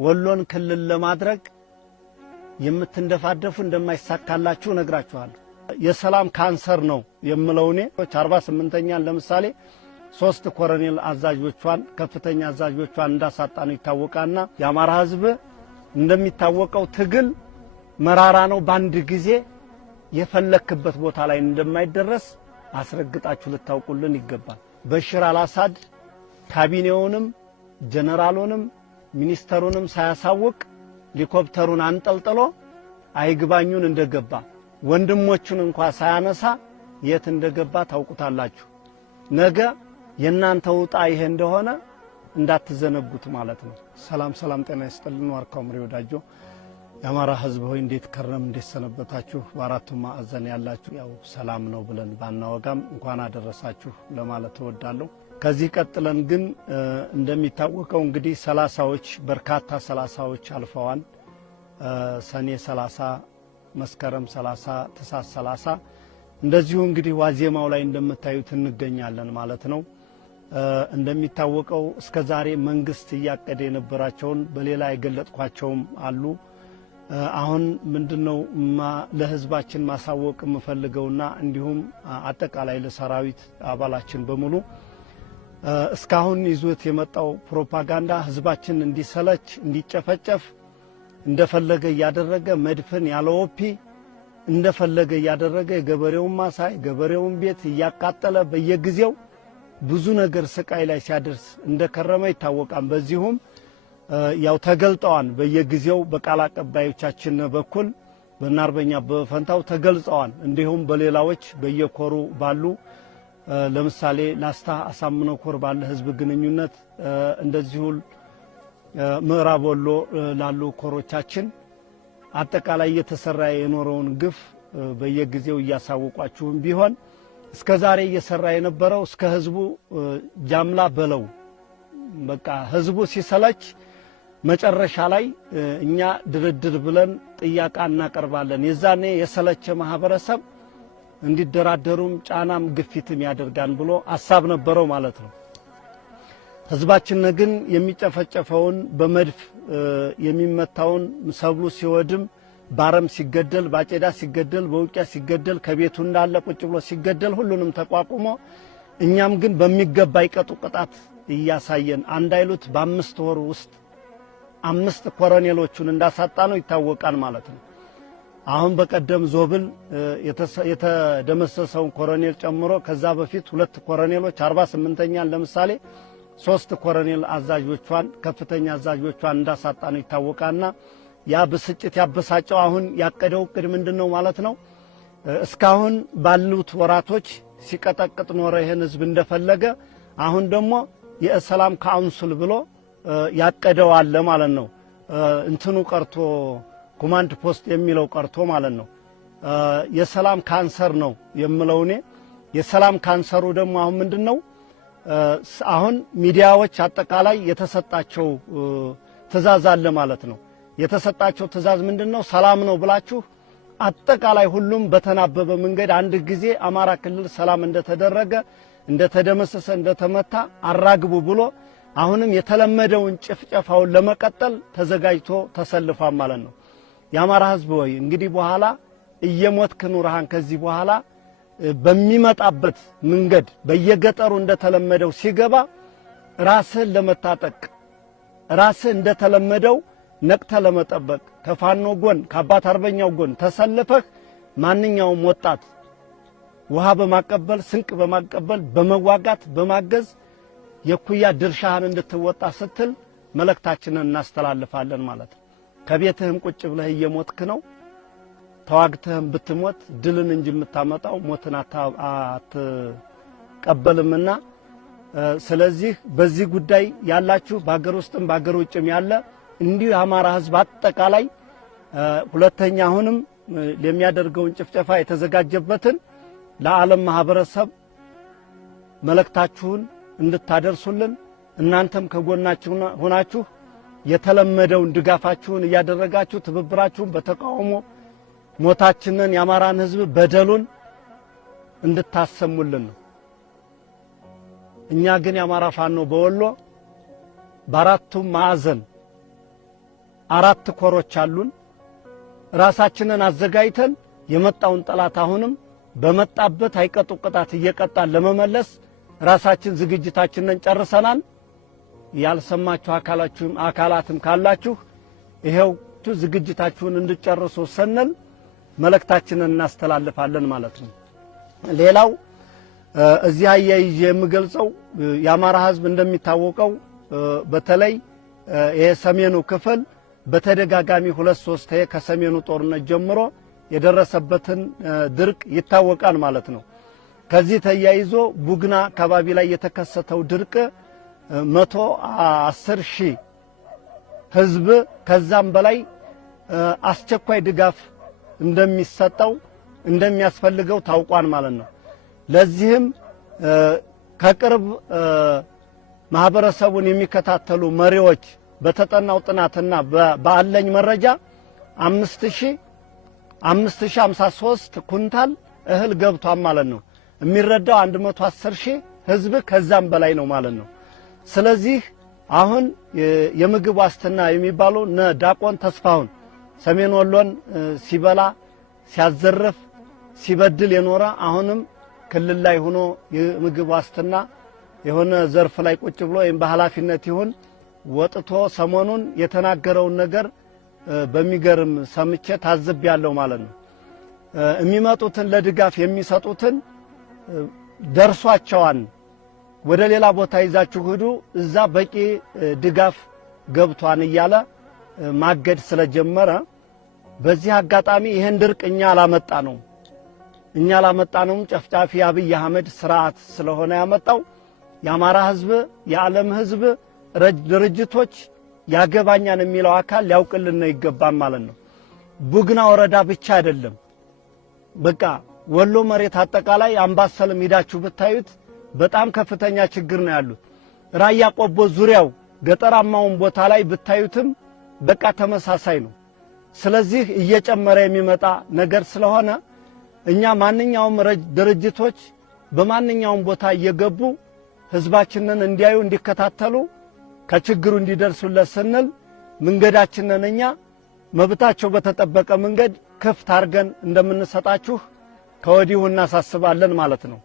ወሎን ክልል ለማድረግ የምትንደፋደፉ እንደማይሳካላችሁ ነግራችኋለሁ። የሰላም ካንሰር ነው የምለውኔ 48ኛን ለምሳሌ 3 ኮሎኔል አዛዦቿን ከፍተኛ አዛዦቿን እንዳሳጣነው ይታወቃልና የአማራ ህዝብ እንደሚታወቀው ትግል መራራ ነው። ባንድ ጊዜ የፈለክበት ቦታ ላይ እንደማይደረስ አስረግጣችሁ ልታውቁልን ይገባል። በሽር አልአሳድ ካቢኔውንም ጀነራሉንም ሚኒስተሩንም ሳያሳውቅ ሄሊኮፕተሩን አንጠልጥሎ አይግባኙን እንደገባ ወንድሞቹን እንኳን ሳያነሳ የት እንደገባ ታውቁታላችሁ። ነገ የናንተ ውጣ ይሄ እንደሆነ እንዳትዘነጉት ማለት ነው። ሰላም ጤና ይስጥልን። ዋርካው ምሪ ወዳጆ የአማራ ህዝብ ሆይ እንዴት ከረም እንዴት ሰነበታችሁ? በአራቱም ማዕዘን ያላችሁ ያው ሰላም ነው ብለን ባናወጋም እንኳን አደረሳችሁ ለማለት እወዳለሁ። ከዚህ ቀጥለን ግን እንደሚታወቀው እንግዲህ 30ዎች በርካታ 30ዎች አልፈዋል። ሰኔ 30 መስከረም 30 ተሳስ 30 እንደዚሁ እንግዲህ ዋዜማው ላይ እንደምታዩት እንገኛለን ማለት ነው። እንደሚታወቀው እስከዛሬ መንግስት ያቀደ የነበራቸውን በሌላ የገለጥኳቸውም አሉ። አሁን ምንድነው ለህዝባችን ማሳወቅ የምፈልገውና እንዲሁም አጠቃላይ ለሰራዊት አባላችን በሙሉ እስካሁን ይዞት የመጣው ፕሮፓጋንዳ ህዝባችን እንዲሰለች እንዲጨፈጨፍ እንደፈለገ ያደረገ መድፈን ያለውፒ እንደፈለገ ያደረገ ገበሬውን ማሳይ ገበሬውን ቤት ያቃጠለ በየጊዜው ብዙ ነገር ስቃይ ላይ ሲያደርስ እንደከረመ ይታወቃል። በዚሁም ያው ተገልጠዋን በየጊዜው በቃል አቀባዮቻችን በኩል በናርበኛ በፈንታው ተገልጸዋን እንዲሁም በሌላዎች በየኮሩ ባሉ ለምሳሌ ላስታ አሳምነው ኮር ባለ ህዝብ ግንኙነት እንደዚሁ ምዕራብ ወሎ ላሉ ኮሮቻችን አጠቃላይ የተሰራ የኖረውን ግፍ በየጊዜው ያሳውቋችሁም ቢሆን እስከዛሬ እየሰራ የነበረው እስከ ህዝቡ ጃምላ በለው በቃ ህዝቡ ሲሰለች መጨረሻ ላይ እኛ ድርድር ብለን ጥያቄ እናቀርባለን። የዛኔ የሰለቸ ማህበረሰብ እንዲደራደሩም ጫናም ግፊትም ያደርጋን ብሎ ሐሳብ ነበረው ማለት ነው። ህዝባችን ግን የሚጨፈጨፈውን በመድፍ የሚመታውን ሰብሉ ሲወድም ባረም ሲገደል ባጨዳ ሲገደል በውቂያ ሲገደል ከቤቱ እንዳለ ቁጭ ብሎ ሲገደል ሁሉንም ተቋቁሞ እኛም ግን በሚገባ ይቀጡ ቅጣት እያሳየን አንድ አይሉት በ5 ወር ውስጥ 5 ኮሎኔሎቹን እንዳሳጣነው ይታወቃል ማለት ነው። አሁን በቀደም ዞብል የተደመሰሰውን ኮሎኔል ጨምሮ ከዛ በፊት 2 ኮሎኔሎች 48ኛን ለምሳሌ 3 ኮሎኔል አዛዦቿን ከፍተኛ አዛዦቿን እንዳሳጣነው ይታወቃልና ያ ብስጭት ያበሳጨው አሁን ያቀደው ቅድ ምንድነው ማለት ነው። እስካሁን ባሉት ወራቶች ሲቀጠቅጥ ኖረ ይሄን ህዝብ እንደፈለገ አሁን ደግሞ የሰላም ካውንስል ብሎ ያቀደው አለ ማለት ነው። እንትኑ ቀርቶ ኮማንድ ፖስት የሚለው ቀርቶ ማለት ነው። የሰላም ካንሰር ነው የምለውኔ የሰላም ካንሰሩ ደግሞ አሁን ምንድነው አሁን ሚዲያዎች አጠቃላይ የተሰጣቸው ትእዛዝ አለ ማለት ነው። የተሰጣቸው ትእዛዝ ምንድነው? ሰላም ነው ብላችሁ አጠቃላይ ሁሉም በተናበበ መንገድ አንድ ጊዜ አማራ ክልል ሰላም እንደተደረገ እንደተደመሰሰ እንደተመታ አራግቡ ብሎ አሁንም የተለመደውን ጭፍጨፋውን ለመቀጠል ተዘጋጅቶ ተሰልፏል ማለት ነው። የአማራ ህዝብ ወይ እንግዲህ በኋላ እየሞትክ ኑርሃን ከዚህ በኋላ በሚመጣበት መንገድ በየገጠሩ እንደተለመደው ሲገባ ራስን ለመታጠቅ ራስን እንደተለመደው ነቅተ ለመጠበቅ ከፋኖ ጎን ከአባት አርበኛው ጎን ተሰልፈህ ማንኛውም ወጣት ውሃ በማቀበል ስንቅ በማቀበል በመዋጋት በማገዝ የኩያ ድርሻህን እንድትወጣ ስትል መልእክታችንን እናስተላልፋለን ማለት ነው። ከቤትህም ቁጭ ብለህ እየሞትክ ነው። ተዋግተህም ብትሞት ድልን እንጂ የምታመጣው ሞትን አትቀበልምና ስለዚህ በዚህ ጉዳይ ያላችሁ በአገር ውስጥም በአገር ውጭም ያለ እንዲሁ የአማራ ህዝብ አጠቃላይ ሁለተኛ አሁንም ለሚያደርገውን ጭፍጨፋ የተዘጋጀበትን ለዓለም ማህበረሰብ መልእክታችሁን እንድታደርሱልን እናንተም ከጎናችሁ ሆናችሁ የተለመደውን ድጋፋችሁን ያደረጋችሁ ትብብራችሁን በተቃውሞ ሞታችንን የአማራን ህዝብ በደሉን እንድታሰሙልን ነው። እኛ ግን የአማራ ፋኖ በወሎ በአራቱም ማዕዘን 4 ኮሮች አሉን። ራሳችንን አዘጋጅተን የመጣውን ጠላት አሁንም በመጣበት አይቀጡ ቅጣት እየቀጣን ለመመለስ ራሳችን ዝግጅታችንን ጨርሰናል። ያልሰማችሁ አካላትም ካላችሁ ይሄው ዝግጅታችሁን እንድጨርሱ ስንል መልእክታችንን እናስተላልፋለን ማለት ነው። ሌላው እዚህ አያይዤ የምገልጸው የአማራ ሕዝብ እንደሚታወቀው በተለይ የሰሜኑ ክፍል በተደጋጋሚ 2-3 ከሰሜኑ ጦርነት ጀምሮ የደረሰበትን ድርቅ ይታወቃል ማለት ነው። ከዚህ ተያይዞ ቡግና አካባቢ ላይ የተከሰተው ድርቅ 110,000 ሕዝብ ከዛም በላይ አስቸኳይ ድጋፍ እንደሚሰጠው እንደሚያስፈልገው ታውቋል ማለት ነው። ለዚህም ከቅርብ ማህበረሰቡን የሚከታተሉ መሪዎች በተጠናው ጥናትና ባለኝ መረጃ 5053 ኩንታል እህል ገብቷል ማለት ነው። የሚረዳው 110,000 ሕዝብ ከዛም በላይ ነው ማለት ነው። ስለዚህ አሁን የምግብ ዋስትና የሚባለው ዳቆን ተስፋውን ሰሜን ወሎን ሲበላ ሲያዘርፍ ሲበድል የኖረ አሁንም ክልል ላይ ሆኖ የምግብ ዋስትና የሆነ ዘርፍ ላይ ቁጭ ብሎ ወይም በኃላፊነት ይሁን ወጥቶ ሰሞኑን የተናገረውን ነገር በሚገርም ሰምቼ ታዝቤያለሁ ማለት ነው። የሚመጡትን ለድጋፍ የሚሰጡትን ደርሷቸዋን ወደ ሌላ ቦታ ይዛችሁ ሂዱ እዛ በቂ ድጋፍ ገብቷን እያለ ማገድ ስለጀመረ በዚህ አጋጣሚ ይሄን ድርቅ እኛ አላመጣነውም ጨፍጫፊ አብይ አህመድ ስርዓት ስለሆነ ያመጣው የአማራ ሕዝብ የዓለም ሕዝብ ድርጅቶች ያገባኛን የሚለው አካል ሊያውቅልን ይገባል ማለት ነው። ቡግና ወረዳ ብቻ አይደለም፣ በቃ ወሎ መሬት አጠቃላይ አምባሰልም ሄዳችሁ ብታዩት በጣም ከፍተኛ ችግር ነው ያሉት። ራያ ቆቦ ዙሪያው ገጠራማውን ቦታ ላይ ብታዩትም በቃ ተመሳሳይ ነው። ስለዚህ እየጨመረ የሚመጣ ነገር ስለሆነ እኛ ማንኛውም ድርጅቶች በማንኛውም ቦታ እየገቡ ሕዝባችንን እንዲያዩ እንዲከታተሉ ከችግሩ እንዲደርሱለት ስንል መንገዳችንን እኛ መብታቸው በተጠበቀ መንገድ ክፍት አድርገን እንደምንሰጣችሁ ከወዲሁ እናሳስባለን ማለት ነው።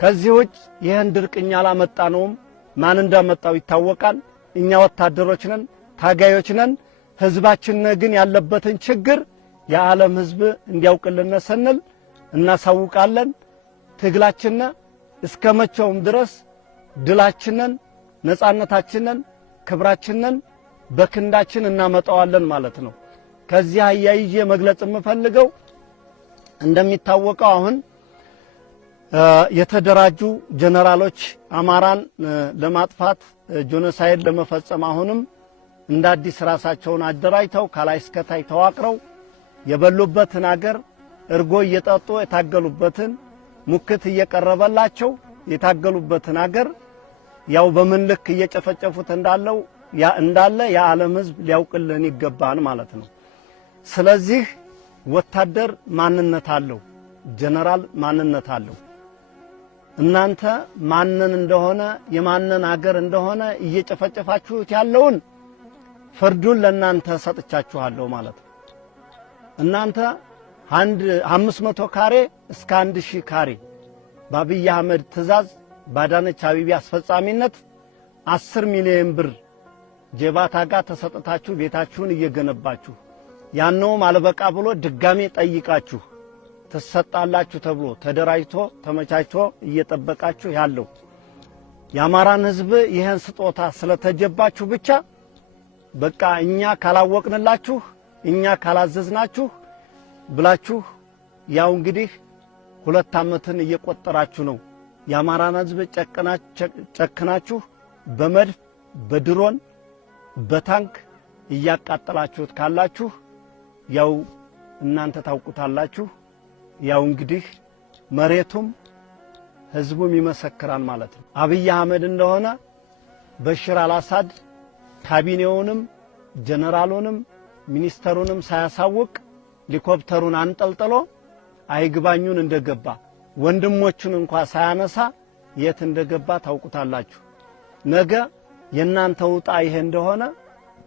ከዚህ ውጭ ይህን ድርቅ እኛ አላመጣነውም። ማን እንዳመጣው ይታወቃል። እኛ ወታደሮች ነን፣ ታጋዮች ነን። ሕዝባችን ግን ያለበትን ችግር የዓለም ሕዝብ እንዲያውቅልን ስንል እናሳውቃለን። ትግላችን እስከ መቼውም ድረስ ድላችንን፣ ነጻነታችንን፣ ክብራችንን በክንዳችን እናመጣዋለን ማለት ነው። ከዚህ አያይዤ መግለጽ የምፈልገው እንደሚታወቀው አሁን የተደራጁ ጀነራሎች አማራን ለማጥፋት ጄኖሳይድ ለመፈጸም አሁንም እንደ አዲስ ራሳቸውን አደራጅተው ከላይ እስከ ታች ተዋቅረው የበሉበትን አገር እርጎ እየጠጡ የታገሉበትን ሙክት እየቀረበላቸው የታገሉበትን አገር ያው በምን ልክ እየጨፈጨፉት እንዳለ የዓለም ሕዝብ ሊያውቅልን ይገባል ማለት ነው። ስለዚህ ወታደር ማንነት አለው፣ ጀነራል ማንነት አለው። እናንተ ማንን እንደሆነ የማንን አገር እንደሆነ እየጨፈጨፋችሁት ያለውን ፍርዱን ለእናንተ ሰጥቻችኋለሁ ማለት ነው። እናንተ 500 ካሬ እስከ 1000 ካሬ በአብይ አህመድ ትእዛዝ ባዳነች አቢቢ አስፈጻሚነት 10 ሚሊዮን ብር ጀባታ ጋር ተሰጥታችሁ ቤታችሁን እየገነባችሁ ያነውም አልበቃ ብሎ ድጋሜ ጠይቃችሁ ተሰጣላችሁ ተብሎ ተደራጅቶ ተመቻችቶ እየጠበቃችሁ ያለው የአማራን ሕዝብ ይሄን ስጦታ ስለተጀባችሁ ብቻ በቃ እኛ ካላወቅንላችሁ እኛ ካላዘዝናችሁ ብላችሁ ያው እንግዲህ 2 ዓመትን እየቆጠራችሁ ነው። የአማራን ሕዝብ ጨክናችሁ በመድፍ በድሮን በታንክ እያቃጠላችሁት ካላችሁ ያው እናንተ ታውቁታላችሁ። ያው እንግዲህ መሬቱም ሕዝቡም ይመሰክራል ማለት ነው። አብይ አህመድ እንደሆነ በሽር አልአሳድ ካቢኔውንም ጀነራሉንም ሚኒስተሩንም ሳያሳውቅ ሄሊኮፕተሩን አንጠልጥሎ አይግባኙን እንደገባ ወንድሞቹን እንኳን ሳያነሳ የት እንደገባ ታውቁታላችሁ። ነገ የናንተ ውጣ ይሄ እንደሆነ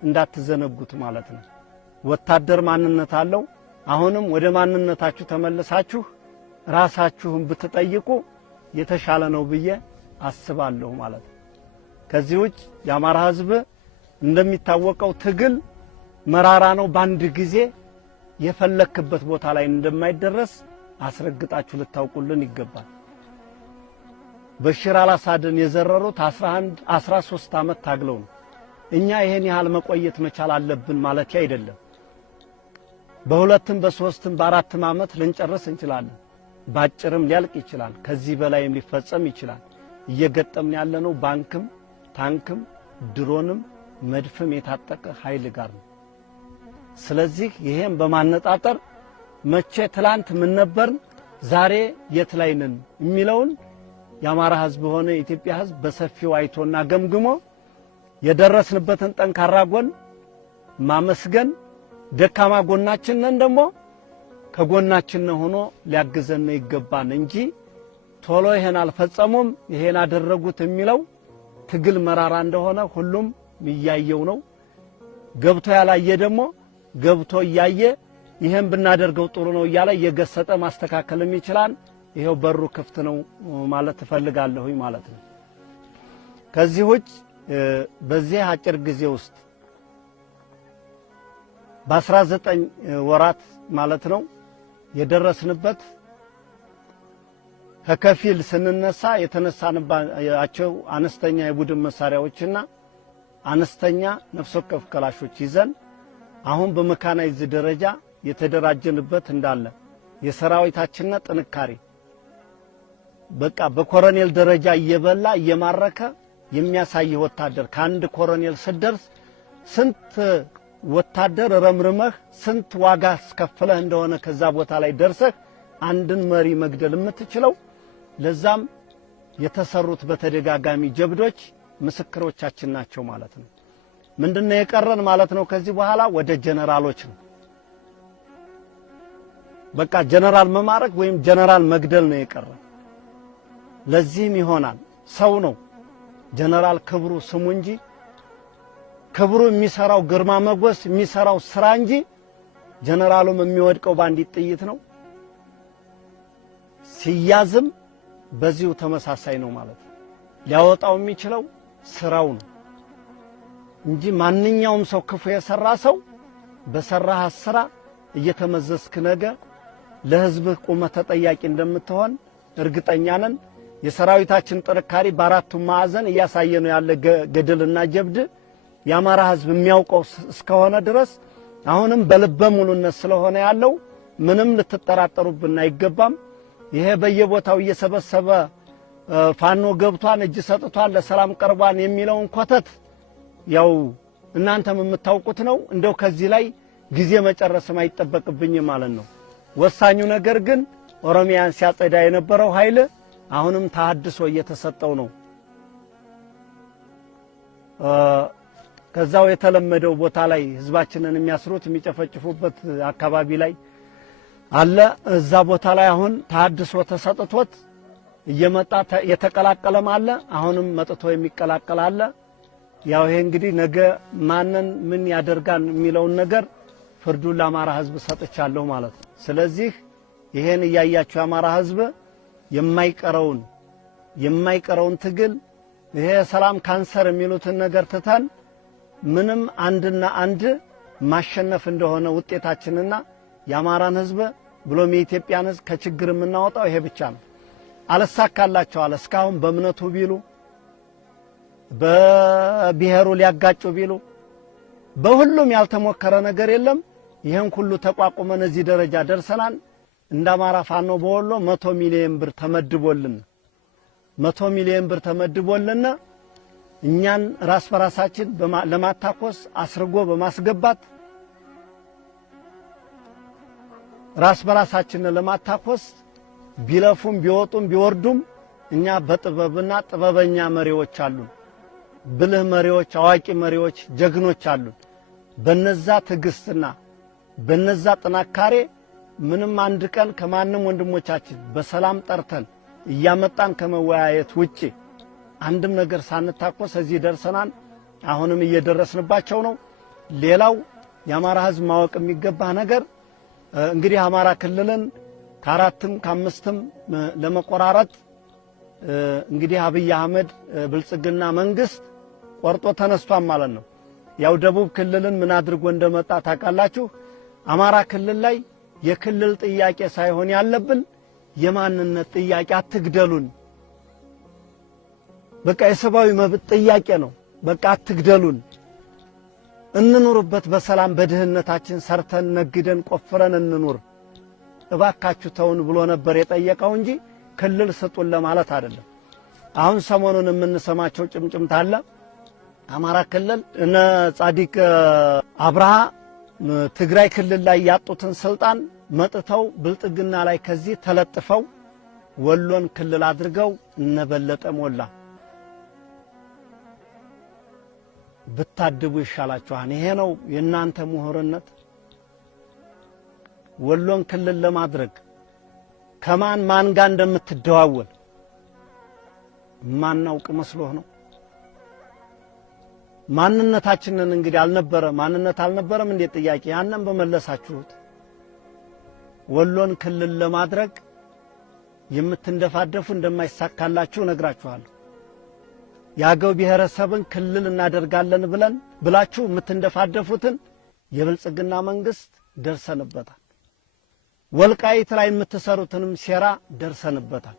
እንዳትዘነጉት ማለት ነው። ወታደር ማንነት አለው። አሁንም ወደ ማንነታችሁ ተመልሳችሁ ራሳችሁን ብትጠይቁ የተሻለ ነው ብዬ አስባለሁ ማለት ነው። ከዚህ ውጭ የአማራ ህዝብ እንደሚታወቀው ትግል መራራ ነው። በአንድ ጊዜ የፈለክበት ቦታ ላይ እንደማይደረስ አስረግጣችሁ ልታውቁልን ይገባል። በሽር አልአሳድን የዘረሩት 13 ዓመት ታግለው ነው። እኛ ይሄን ያህል መቆየት መቻል አለብን ማለት አይደለም። በሁለትም በሶስትም በአራትም ዓመት ልንጨርስ እንችላለን። ባጭርም ሊያልቅ ይችላል። ከዚህ በላይም ሊፈጸም ይችላል። እየገጠምን ያለነው ባንክም ታንክም ድሮንም መድፍም የታጠቀ ኃይል ጋር ነው። ስለዚህ ይሄን በማነጣጠር መቼ ትላንት ምን ነበርን ዛሬ የት ላይ ነን የሚለውን የአማራ ህዝብ ሆነ የኢትዮጵያ ህዝብ በሰፊው አይቶና ገምግሞ የደረስንበትን ጠንካራ ጎን ማመስገን፣ ደካማ ጎናችንን ደግሞ ከጎናችን ሆኖ ሊያግዘን ይገባን እንጂ ቶሎ ይሄን አልፈጸሙም ይሄን አደረጉት የሚለው ትግል መራራ እንደሆነ ሁሉም ይያየው ነው። ገብቶ ያላየ ደግሞ ገብቶ ያየ ይሄን ብናደርገው ጥሩ ነው እያለ የገሰጠ ማስተካከልም ይችላል። ይሄው በሩ ክፍት ነው ማለት እፈልጋለሁኝ ማለት ነው። ከዚህ ውጭ በዚህ አጭር ጊዜ ውስጥ በ19 ወራት ማለት ነው የደረስንበት ከከፊል ስንነሳ የተነሳንባቸው አነስተኛ የቡድን መሳሪያዎችና አነስተኛ ነፍስ ወከፍ ክላሾች ይዘን አሁን በመካናይዝ ደረጃ የተደራጀንበት እንዳለ የሰራዊታችንና ጥንካሬ በቃ በኮሎኔል ደረጃ እየበላ እየማረከ የሚያሳይ ወታደር ከአንድ ኮሎኔል ስደርስ ስንት ወታደር ረምርመህ ስንት ዋጋ አስከፍለህ እንደሆነ ከዛ ቦታ ላይ ደርሰህ አንድን መሪ መግደል የምትችለው ለዛም የተሰሩት በተደጋጋሚ ጀብዶች ምስክሮቻችን ናቸው ማለት ነው። ምንድነው የቀረን ማለት ነው? ከዚህ በኋላ ወደ ጀነራሎች ነው። በቃ ጀነራል መማረክ ወይም ጀነራል መግደል ነው የቀረን። ለዚህም ይሆናል ሰው ነው ጀነራል ክብሩ ስሙ እንጂ ክብሩ የሚሰራው ግርማ መጎስ የሚሰራው ስራ እንጂ ጀነራሉም የሚወድቀው ባንዲት ጥይት ነው። ሲያዝም በዚሁ ተመሳሳይ ነው ማለት ነው። ሊያወጣው የሚችለው ስራው ነው እንጂ ማንኛውም ሰው ክፉ የሰራ ሰው በሰራህ ስራ እየተመዘዝክ ነገ ለህዝብህ ቁመህ ተጠያቂ እንደምትሆን እርግጠኛ ነን። የሰራዊታችን ጥንካሬ በአራቱ ማዕዘን እያሳየነው ያለ ገድልና ጀብድ የአማራ ህዝብ የሚያውቀው እስከሆነ ድረስ አሁንም በልበ ሙሉነት ስለሆነ ያለው ምንም ልትጠራጠሩብን አይገባም። ይሄ በየቦታው እየሰበሰበ ፋኖ ገብቷን እጅ ሰጥቷን ለሰላም ቀርቧን የሚለውን ኮተት ያው እናንተም የምታውቁት ነው። እንደው ከዚህ ላይ ጊዜ መጨረስም አይጠበቅብኝም ማለት ነው። ወሳኙ ነገር ግን ኦሮሚያን ሲያጸዳ የነበረው ኃይል አሁንም ተሐድሶ እየተሰጠው ነው። ከዛው የተለመደው ቦታ ላይ ህዝባችንን የሚያስሩት የሚጨፈጭፉበት አካባቢ ላይ አለ። እዛ ቦታ ላይ አሁን ተሐድሶ ተሰጥቶት እየመጣ የተቀላቀለም አለ። አሁንም መጥቶ የሚቀላቀል አለ። ያው ይሄ እንግዲህ ነገ ማንን ምን ያደርጋን የሚለውን ነገር ፍርዱን ለአማራ ህዝብ ሰጥቻለሁ ማለት ነው። ስለዚህ ይሄን እያያችሁ የአማራ ህዝብ የማይቀረውን ትግል ይሄ ሰላም ካንሰር የሚሉትን ነገር ትተን ምንም አንድና አንድ ማሸነፍ እንደሆነ ውጤታችንና የአማራን ህዝብ ብሎም የኢትዮጵያን ህዝብ ከችግር የምናወጣው ይሄ ብቻ ነው። አለሳካላቸው አለ እስካሁን በእምነቱ ቢሉ በብሔሩ ሊያጋጩ ቢሉ በሁሉም ያልተሞከረ ነገር የለም። ይሄን ሁሉ ተቋቁመን እዚህ ደረጃ ደርሰናል። እንደ አማራ ፋኖ በወሎ 100 ሚሊዮን ብር ተመድቦልን 100 ሚሊዮን ብር ተመድቦልና እኛን ራስ በራሳችን ለማታኮስ አስርጎ በማስገባት ራስ በራሳችን ለማታኮስ ቢለፉም ቢወጡም ቢወርዱም እኛ በጥበብና ጥበበኛ መሪዎች አሉን። ብልህ መሪዎች፣ አዋቂ መሪዎች፣ ጀግኖች አሉን። በነዛ ትግስትና በነዛ ጥንካሬ ምንም አንድ ቀን ከማንም ወንድሞቻችን በሰላም ጠርተን እያመጣን ከመወያየት ውጪ አንድም ነገር ሳንታኮስ እዚህ ደርሰናል። አሁንም እየደረስንባቸው ነው። ሌላው የአማራ ህዝብ ማወቅ የሚገባ ነገር እንግዲህ አማራ ክልልን ከአራትም ከአምስትም ለመቆራረጥ እንግዲህ አብይ አህመድ ብልጽግና መንግስት ቆርጦ ተነስቷል ማለት ነው። ያው ደቡብ ክልልን ምን አድርጎ እንደመጣ ታውቃላችሁ። አማራ ክልል ላይ የክልል ጥያቄ ሳይሆን ያለብን የማንነት ጥያቄ አትግደሉን፣ በቃ የሰብአዊ መብት ጥያቄ ነው፣ በቃ አትግደሉን፣ እንኑርበት በሰላም በድህነታችን ሰርተን ነግደን ቆፍረን እንኑር እባካችሁ ተውን ብሎ ነበር የጠየቀው እንጂ ክልል ስጡን ለማለት አይደለም። አሁን ሰሞኑን የምንሰማቸው ጭምጭምታ አለ። አማራ ክልል እነ ጻዲቅ አብርሃ ትግራይ ክልል ላይ ያጡትን ስልጣን መጥተው ብልጥግና ላይ ከዚህ ተለጥፈው ወሎን ክልል አድርገው እነበለጠ ሞላ ብታድቡ ይሻላችኋል። ይሄ ነው የናንተ ምሁርነት። ወሎን ክልል ለማድረግ ከማን ማን ጋር እንደምትደዋወል ማናውቅ መስሎህ ነው? ማንነታችንን እንግዲህ ማንነት አልነበረም እንዴ ጥያቄ? ያንን በመለሳችሁት ወሎን ክልል ለማድረግ የምትንደፋደፉ እንደማይሳካላችሁ ነግራችኋለሁ። ያገው ብሔረሰብን ክልል እናደርጋለን ብላችሁ የምትንደፋደፉትን የብልጽግና መንግስት ደርሰንበታል። ወልቃይት ላይ የምትሰሩትንም ሴራ ደርሰንበታል።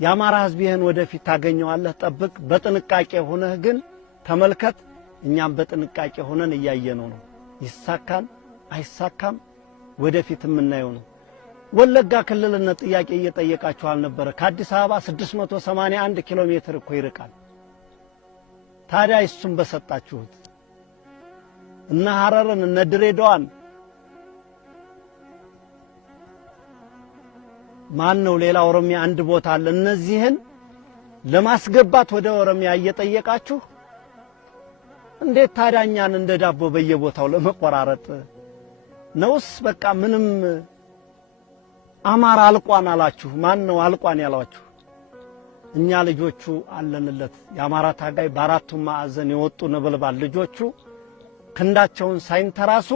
የአማራ ህዝብ ይህን ወደፊት ታገኘዋለህ፣ ጠብቅ። በጥንቃቄ ሆነህ ግን ተመልከት። እኛም በጥንቃቄ ሆነን እያየነው ነው። ይሳካል አይሳካም ወደፊት የምናየው ነው። ወለጋ ክልልነት ጥያቄ እየጠየቃችሁ አልነበረ? ከአዲስ አበባ 681 ኪሎ ሜትር እኮ ይርቃል። ታዲያ እሱን በሰጣችሁት እነ ሐረርን እነ ድሬዳዋን ማን ነው ሌላ ኦሮሚያ አንድ ቦታ አለ። እነዚህን ለማስገባት ወደ ኦሮሚያ እየጠየቃችሁ እንዴት ታዳኛን እንደ ዳቦ በየቦታው ለመቆራረጥ ነውስ? በቃ ምንም አማራ አልቋን አላችሁ። ማን ነው አልቋን ያላችሁ? እኛ ልጆቹ አለንለት። የአማራ ታጋይ በአራቱም ማዕዘን የወጡ ነበልባል ልጆቹ ክንዳቸውን ሳይንተራሱ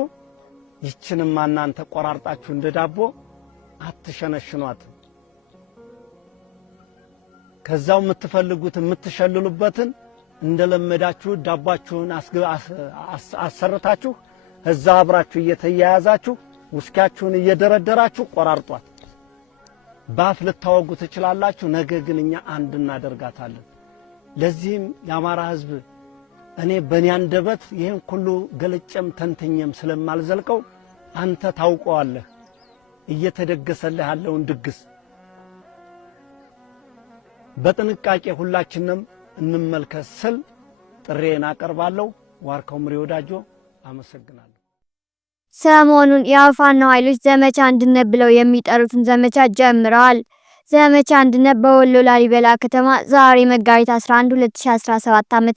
ይችንም እናንተ ቆራርጣችሁ እንደ ዳቦ አትሸነሽኗት። ከዛው የምትፈልጉትን የምትሸልሉበትን እንደለመዳችሁ ዳባችሁን አሰርታችሁ እዛ አብራችሁ እየተያያዛችሁ ውስኪያችሁን እየደረደራችሁ ቆራርጧት። ባፍ ልታወጉ ትችላላችሁ። ነገ ግን እኛ አንድ እናደርጋታለን። ለዚህም የአማራ ህዝብ እኔ በእኔ አንደበት ይህን ሁሉ ገልጨም ተንተኘም ስለማልዘልቀው አንተ ታውቀዋለህ እየተደገሰልህ ያለውን ድግስ። በጥንቃቄ ሁላችንም እንመልከት ስል ጥሬን አቀርባለሁ። ዋርካው ምሪ ወዳጆ አመሰግናለሁ። ሰሞኑን የፋኖ ኃይሎች ዘመቻ አንድነት ብለው የሚጠሩትን ዘመቻ ጀምረዋል። ዘመቻ አንድነት በወሎ ላሊበላ ከተማ ዛሬ መጋቢት 11 2017 ዓ.ም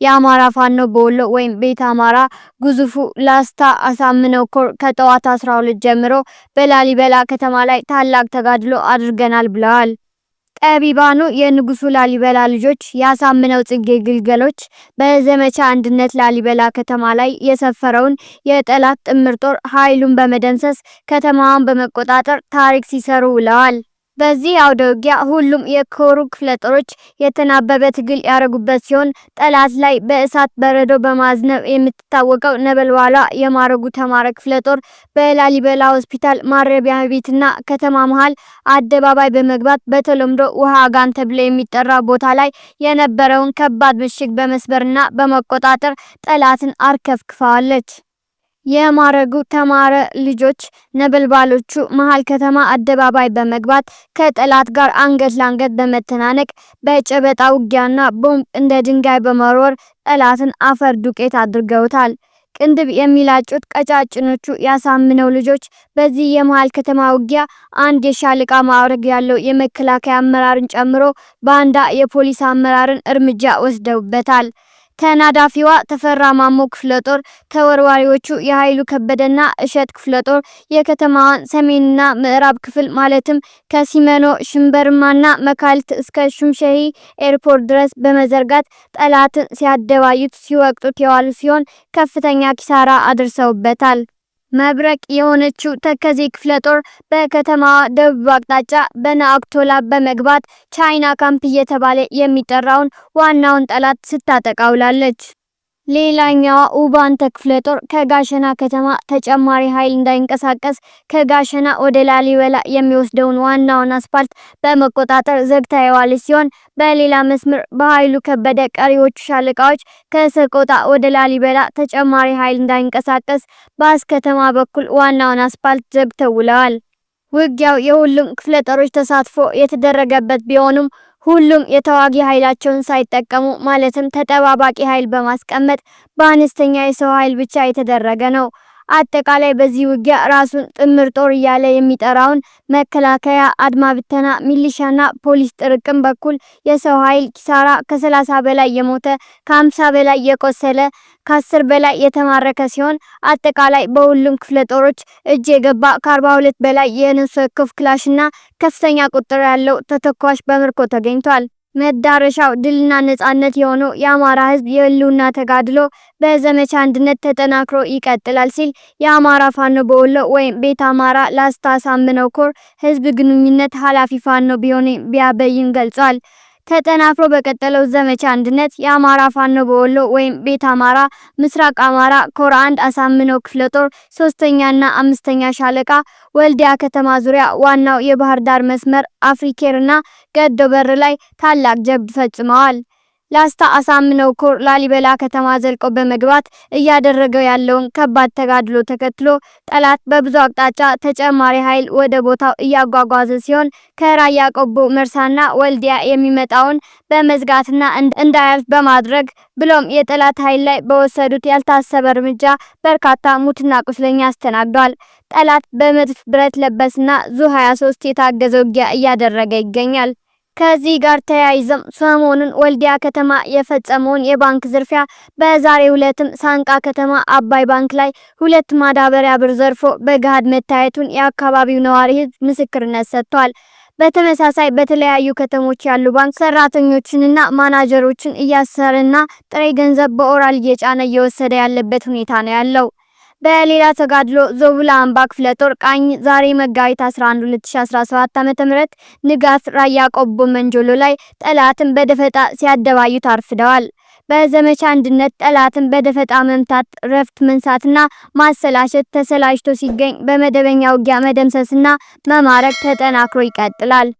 የአማራ ፋኖ በወሎ ወይም ቤተ አማራ ግዙፉ ላስታ አሳምነው ኮር ከጠዋት 12 ጀምሮ በላሊበላ ከተማ ላይ ታላቅ ተጋድሎ አድርገናል ብለዋል። ጠቢባኑ የንጉሱ ላሊበላ ልጆች ያሳምነው ጽጌ ግልገሎች በዘመቻ አንድነት ላሊበላ ከተማ ላይ የሰፈረውን የጠላት ጥምር ጦር ኃይሉን በመደምሰስ ከተማዋን በመቆጣጠር ታሪክ ሲሰሩ ውለዋል። በዚህ አውደ ውጊያ ሁሉም የኮሩ ክፍለ ጦሮች የተናበበ ትግል ያደረጉበት ሲሆን ጠላት ላይ በእሳት በረዶ በማዝነብ የምትታወቀው ነበልባሏ የማረጉ ተማረ ክፍለ ጦር በላሊበላ ሆስፒታል ማረቢያ ቤትና ከተማ መሃል አደባባይ በመግባት በተለምዶ ውሃ ጋን ተብሎ የሚጠራ ቦታ ላይ የነበረውን ከባድ ምሽግ በመስበርና በመቆጣጠር ጠላትን አርከፍክፋለች። የማረጉ ተማረ ልጆች ነበልባሎቹ መሃል ከተማ አደባባይ በመግባት ከጠላት ጋር አንገት ለአንገት በመተናነቅ በጨበጣ ውጊያና ቦምብ እንደ ድንጋይ በመወርወር ጠላትን አፈር ዱቄት አድርገውታል። ቅንድብ የሚላጩት ቀጫጭኖቹ ያሳምነው ልጆች በዚህ የመሃል ከተማ ውጊያ አንድ የሻለቃ ማዕረግ ያለው የመከላከያ አመራርን ጨምሮ ባንዳ የፖሊስ አመራርን እርምጃ ወስደውበታል። ከናዳፊዋ ተፈራ ማሞ ክፍለ ጦር ከወርዋሪዎቹ የኃይሉ ከበደና እሸት ክፍለ ጦር የከተማዋን ሰሜንና ምዕራብ ክፍል ማለትም ከሲመኖ ሽምበርማና መካልት እስከ ሹምሸሂ ኤርፖርት ድረስ በመዘርጋት ጠላትን ሲያደባዩት ሲወቅጡት የዋሉ ሲሆን ከፍተኛ ኪሳራ አድርሰውበታል። መብረቅ የሆነችው ተከዜ ክፍለ ጦር በከተማዋ ደቡብ አቅጣጫ በናአክቶላ በመግባት ቻይና ካምፕ እየተባለ የሚጠራውን ዋናውን ጠላት ስታጠቃውላለች። ሌላኛዋ ኡባንተ ክፍለ ጦር ከጋሸና ከተማ ተጨማሪ ኃይል እንዳይንቀሳቀስ ከጋሸና ወደ ላሊበላ የሚወስደውን ዋናውን አስፓልት በመቆጣጠር ዘግታ የዋለች ሲሆን በሌላ መስመር በኃይሉ ከበደ ቀሪዎቹ ሻለቃዎች ከሰቆጣ ወደ ላሊበላ ተጨማሪ ኃይል እንዳይንቀሳቀስ በአስከተማ በኩል ዋናውን አስፓልት ዘግተው ውለዋል። ውጊያው የሁሉም ክፍለ ጦሮች ተሳትፎ የተደረገበት ቢሆንም ሁሉም የተዋጊ ኃይላቸውን ሳይጠቀሙ ማለትም ተጠባባቂ ኃይል በማስቀመጥ በአነስተኛ የሰው ኃይል ብቻ የተደረገ ነው። አጠቃላይ በዚህ ውጊያ ራሱን ጥምር ጦር እያለ የሚጠራውን መከላከያ፣ አድማ ብተና፣ ሚሊሻና ፖሊስ ጥርቅም በኩል የሰው ኃይል ኪሳራ ከ30 በላይ የሞተ ከ50 በላይ የቆሰለ ከ10 በላይ የተማረከ ሲሆን አጠቃላይ በሁሉም ክፍለ ጦሮች እጅ የገባ ከ42 በላይ የነፍስ ወከፍ ክላሽና ከፍተኛ ቁጥር ያለው ተተኳሽ በምርኮ ተገኝቷል። መዳረሻው ድልና ነጻነት የሆነው የአማራ ሕዝብ የህልውና ተጋድሎ በዘመቻ አንድነት ተጠናክሮ ይቀጥላል ሲል የአማራ ፋኖ በወሎ ወይም ቤት አማራ ላስታ አሳምነው ኮር ህዝብ ግንኙነት ኃላፊ ፋኖ ቢያበይን ገልጿል። ተጠናክሮ በቀጠለው ዘመቻ አንድነት የአማራ ፋኖ በወሎ ወይም ቤት አማራ ምስራቅ አማራ ኮር 1 አሳምነው ክፍለ ጦር 3ኛና 5ኛ ሻለቃ ወልዲያ ከተማ ዙሪያ ዋናው የባህር ዳር መስመር አፍሪኬርና ገዶ በር ላይ ታላቅ ጀብድ ፈጽመዋል። ላስታ አሳምነው ኮር ላሊበላ ከተማ ዘልቆ በመግባት እያደረገው ያለውን ከባድ ተጋድሎ ተከትሎ ጠላት በብዙ አቅጣጫ ተጨማሪ ኃይል ወደ ቦታው እያጓጓዘ ሲሆን ከራያ ቆቦ መርሳና ወልዲያ የሚመጣውን በመዝጋትና እንዳያልፍ በማድረግ ብሎም የጠላት ኃይል ላይ በወሰዱት ያልታሰበ እርምጃ በርካታ ሙትና ቁስለኛ አስተናግዷል። ጠላት በመድፍ ብረት ለበስና ዙ 23 የታገዘ ውጊያ እያደረገ ይገኛል። ከዚህ ጋር ተያይዘም ሰሞኑን ወልዲያ ከተማ የፈጸመውን የባንክ ዝርፊያ በዛሬው ዕለትም ሳንቃ ከተማ አባይ ባንክ ላይ 2 ማዳበሪያ ብር ዘርፎ በገሃድ መታየቱን የአካባቢው ነዋሪ ህዝብ ምስክርነት ሰጥቷል። በተመሳሳይ በተለያዩ ከተሞች ያሉ ባንክ ሰራተኞችንና ማናጀሮችን እያሰረና ጥሬ ገንዘብ በኦራል እየጫነ እየወሰደ ያለበት ሁኔታ ነው ያለው። በሌላ ተጋድሎ ዞቡላ አምባ ክፍለ ጦር ቃኝ ዛሬ መጋቢት 11 2017 ዓ.ም ንጋት ራያ ቆቦ መንጆሎ ላይ ጠላትን በደፈጣ ሲያደባዩት አርፍደዋል። በዘመቻ አንድነት ጠላትን በደፈጣ መምታት፣ ረፍት መንሳትና ማሰላሸት ተሰላችቶ ሲገኝ በመደበኛ ውጊያ መደምሰስና መማረክ ተጠናክሮ ይቀጥላል።